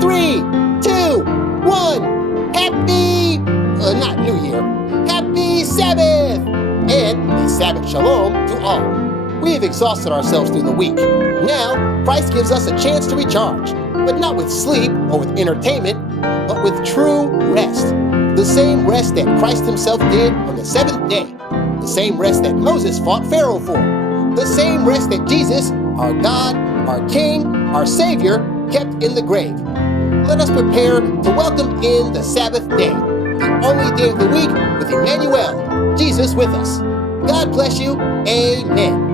3, 2, 1. Happy, not New Year, Happy Sabbath! And a Sabbath Shalom to all. We have exhausted ourselves through the week. Now, Christ gives us a chance to recharge, but not with sleep or with entertainment, but with true rest. The same rest that Christ himself did on the seventh day. The same rest that Moses fought Pharaoh for. The same rest that Jesus, our God, our King, our Savior, kept in the grave. Let us prepare to welcome in the Sabbath day, the only day of the week with Emmanuel, Jesus with us. God bless you. Amen.